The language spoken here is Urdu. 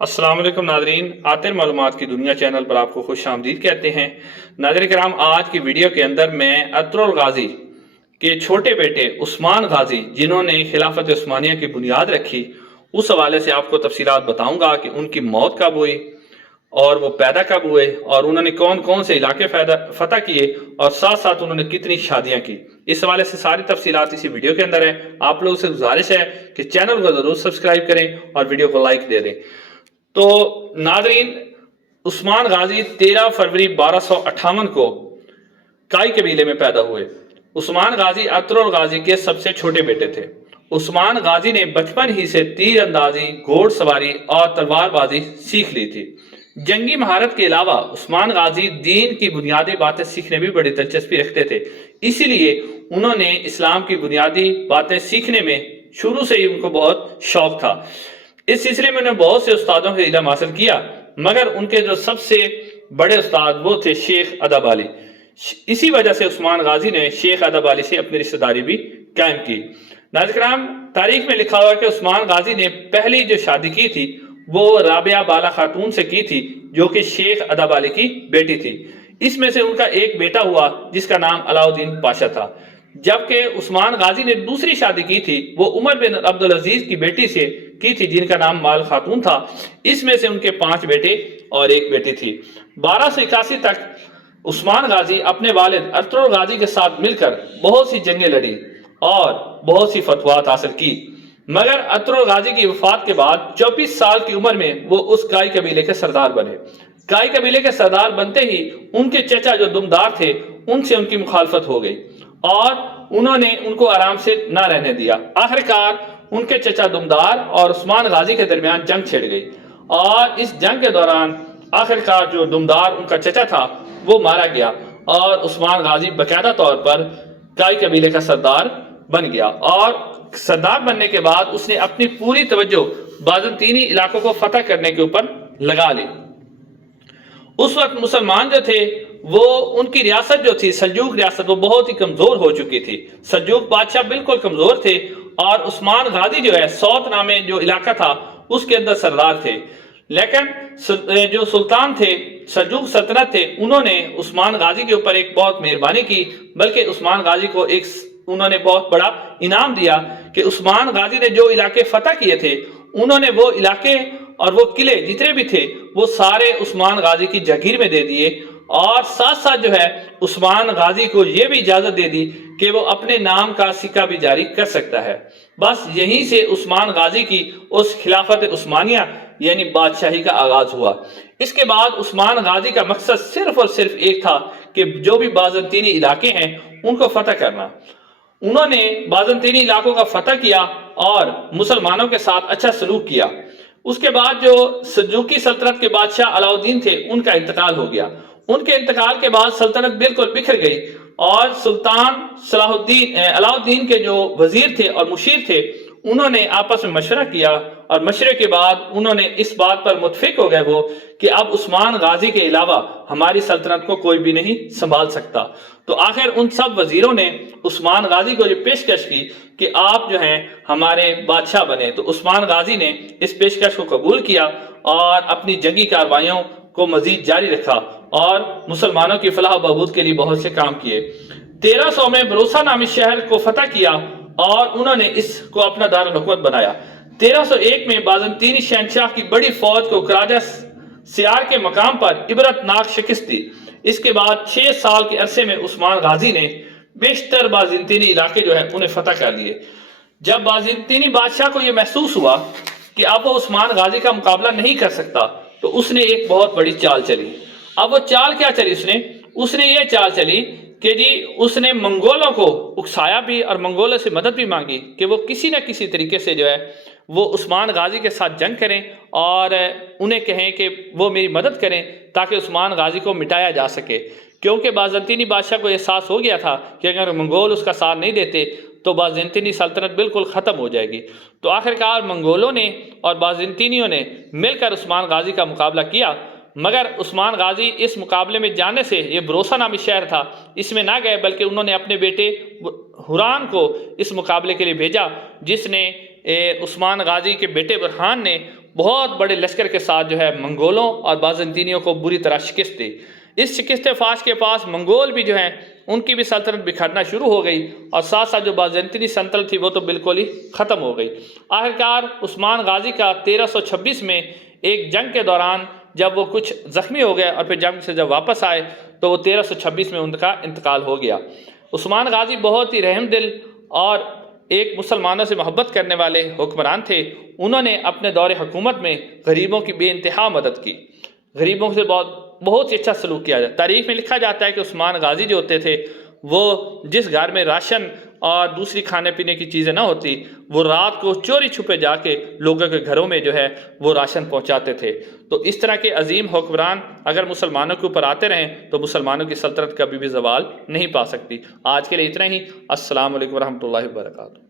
السلام علیکم ناظرین، آتر معلومات کی دنیا چینل پر آپ کو خوش آمدید کہتے ہیں۔ ناظرین کرام، آج کی ویڈیو کے اندر میں عطر الغازی کے چھوٹے بیٹے عثمان غازی، جنہوں نے خلافت عثمانیہ کی بنیاد رکھی، اس حوالے سے آپ کو تفصیلات بتاؤں گا کہ ان کی موت کب ہوئی اور وہ پیدا کب ہوئے اور انہوں نے کون کون سے علاقے فتح کیے اور ساتھ ساتھ انہوں نے کتنی شادیاں کی۔ اس حوالے سے ساری تفصیلات اسی ویڈیو کے اندر ہے۔ آپ لوگوں سے گزارش ہے کہ چینل کو ضرور سبسکرائب کریں اور ویڈیو کو لائک دے دیں۔ تو ناظرین، عثمان غازی 13 فروری 1258 کو کائی قبیلے میں پیدا ہوئے۔ عثمان غازی عطر الغازی کے سب سے چھوٹے بیٹے تھے۔ عثمان غازی نے بچپن ہی سے تیر اندازی، گھوڑ سواری اور تلوار بازی سیکھ لی تھی۔ جنگی مہارت کے علاوہ عثمان غازی دین کی بنیادی باتیں سیکھنے بھی بڑی دلچسپی رکھتے تھے، اسی لیے انہوں نے اسلام کی بنیادی باتیں سیکھنے میں شروع سے ہی ان کو بہت شوق تھا۔ اس سلسلے میں انہوں نے بہت سے استادوں سے علم حاصل کیا، مگر ان کے جو سب سے بڑے استاد وہ تھے شیخ ادب علی۔ اسی وجہ سے عثمان غازی نے شیخ ادب علی سے اپنی رشتہ داری بھی قائم کی۔ ناظرین کرام، تاریخ میں لکھا ہوا ہے کہ عثمان غازی نے پہلی جو شادی کی تھی وہ رابعہ بالا خاتون سے کی تھی، جو کہ شیخ ادب علی کی بیٹی تھی۔ اس میں سے ان کا ایک بیٹا ہوا جس کا نام علاؤدین پاشا تھا، جبکہ عثمان غازی نے دوسری شادی کی تھی وہ عمر بن عبدالعزیز کی بیٹی سے کی تھی، جن کا نام مال خاتون تھا۔ اس میں سے ان کے 5 بیٹے اور ایک بیٹی تھی۔ 1281 تک عثمان غازی اپنے والد عطر الغازی کے ساتھ مل کر بہت سی جنگیں لڑی اور بہت سی فتوحات حاصل کی، مگر عطر الغازی کی وفات کے بعد 24 سال کی عمر میں وہ اس کائی قبیلے کے سردار بنے۔ کائی قبیلے کے سردار بنتے ہی ان کے چچا جو دمدار تھے ان سے ان کی مخالفت ہو گئی اور انہوں نے ان کو آرام سے نہ رہنے دیا۔ آخرکار ان کے چچا دمدار اور عثمان غازی کے درمیان جنگ چھڑ گئی اور اس جنگ کے دوران آخرکار جو دمدار ان کا چچا تھا وہ مارا گیا اور عثمان غازی باقاعدہ طور پر کائی قبیلے کا سردار بن گیا، اور سردار بننے کے بعد اس نے اپنی پوری توجہ بازنطینی علاقوں کو فتح کرنے کے اوپر لگا لی۔ اس وقت مسلمان جو تھے وہ ان کی ریاست جو تھی سلجوق ریاست، وہ بہت ہی کمزور ہو چکی تھی۔ سلجوق بادشاہ بالکل کمزور تھے اور عثمان غازی جو ہے سوت نامے جو علاقہ تھا اس کے اندر سردار تھے، لیکن جو سلطان تھے سلجوق سلطنت تھے انہوں نے عثمان غازی کے اوپر ایک بہت مہربانی کی، بلکہ عثمان غازی کو انہوں نے بہت بڑا انعام دیا کہ عثمان غازی نے جو علاقے فتح کیے تھے انہوں نے وہ علاقے اور وہ قلعے جتنے بھی تھے وہ سارے عثمان غازی کی جاگیر میں دے دیے، اور ساتھ ساتھ جو ہے عثمان غازی کو یہ بھی اجازت دے دی کہ وہ اپنے نام کا سکہ بھی جاری کر سکتا ہے۔ بس یہیں سے عثمان غازی کی اس خلافت عثمانیہ یعنی بادشاہی کا آغاز ہوا۔ اس کے بعد عثمان غازی کا مقصد صرف اور صرف ایک تھا کہ جو بھی بازنطینی علاقے ہیں ان کو فتح کرنا۔ انہوں نے بازنطینی علاقوں کا فتح کیا اور مسلمانوں کے ساتھ اچھا سلوک کیا۔ اس کے بعد جو سلجوقی سلطنت کے بادشاہ علاؤدین تھے ان کا انتقال ہو گیا۔ ان کے انتقال کے بعد سلطنت بالکل بکھر گئی اور سلطان علاؤدین کے جو وزیر تھے اور مشیر تھے انہوں نے آپس میں مشورہ کیا، اور مشورے کے بعد انہوں نے اس بات پر متفق ہو گئے وہ کہ اب عثمان غازی کے علاوہ ہماری سلطنت کو کوئی بھی نہیں سنبھال سکتا۔ تو آخر ان سب وزیروں نے عثمان غازی کو یہ پیشکش کی کہ آپ جو ہیں ہمارے بادشاہ بنے، تو عثمان غازی نے اس پیشکش کو قبول کیا اور اپنی جنگی کارروائیوں کو مزید جاری رکھا اور مسلمانوں کی فلاح و بہبود کے لیے بہت سے کام کیے۔ 1300 میں بروسا نامی شہر کو فتح کیا اور انہوں نے اس کو اپنا دارالحکومت بنایا۔ 1301 میں بازنطینی شہنشاہ کی بڑی فوج کو کراجہ سیار کے مقام پر عبرت ناک شکست دی۔ اس کے بعد 6 سال کے عرصے میں عثمان غازی نے بیشتر بازنطینی علاقے جو ہے انہیں فتح کر لیے۔ جب بازنطینی بادشاہ کو یہ محسوس ہوا کہ اب وہ عثمان غازی کا مقابلہ نہیں کر سکتا تو اس نے ایک بہت بڑی چال چلی۔ اب وہ چال کیا چلی اس نے یہ چال چلی کہ اس نے منگولوں کو اکسایا بھی اور منگولوں سے مدد بھی مانگی کہ وہ کسی نہ کسی طریقے سے جو ہے وہ عثمان غازی کے ساتھ جنگ کریں اور انہیں کہیں کہ وہ میری مدد کریں تاکہ عثمان غازی کو مٹایا جا سکے، کیونکہ بازنطینی بادشاہ کو احساس ہو گیا تھا کہ اگر منگول اس کا ساتھ نہیں دیتے تو بازنطینی سلطنت بالکل ختم ہو جائے گی۔ تو آخرکار منگولوں نے اور بازنطینیوں نے مل کر عثمان غازی کا مقابلہ کیا، مگر عثمان غازی اس مقابلے میں جانے سے، یہ بروسا نامی شہر تھا، اس میں نہ گئے، بلکہ انہوں نے اپنے بیٹے حران کو اس مقابلے کے لیے بھیجا، جس نے عثمان غازی کے بیٹے برہان نے بہت بڑے لشکر کے ساتھ جو ہے منگولوں اور بازنطینیوں کو بری طرح شکست دی۔ اس شکست فاش کے پاس منگول بھی جو ہیں ان کی بھی سلطنت بکھرنا شروع ہو گئی، اور ساتھ ساتھ جو بازنطینی سلطنت تھی وہ تو بالکل ہی ختم ہو گئی۔ آخرکار عثمان غازی کا 1326 میں ایک جنگ کے دوران جب وہ کچھ زخمی ہو گئے اور پھر جنگ سے جب واپس آئے تو وہ 1326 میں ان کا انتقال ہو گیا۔ عثمان غازی بہت ہی رحم دل اور ایک مسلمانوں سے محبت کرنے والے حکمران تھے۔ انہوں نے اپنے دور حکومت میں غریبوں کی بے انتہا مدد کی، غریبوں سے بہت ہی اچھا سلوک کیا جاتا ہے۔ تاریخ میں لکھا جاتا ہے کہ عثمان غازی جو ہوتے تھے وہ جس گھر میں راشن اور دوسری کھانے پینے کی چیزیں نہ ہوتی، وہ رات کو چوری چھپے جا کے لوگوں کے گھروں میں جو ہے وہ راشن پہنچاتے تھے۔ تو اس طرح کے عظیم حکمران اگر مسلمانوں کے اوپر آتے رہیں تو مسلمانوں کی سلطنت کبھی بھی زوال نہیں پا سکتی۔ آج کے لیے اتنا ہی۔ السلام علیکم ورحمۃ اللہ وبرکاتہ۔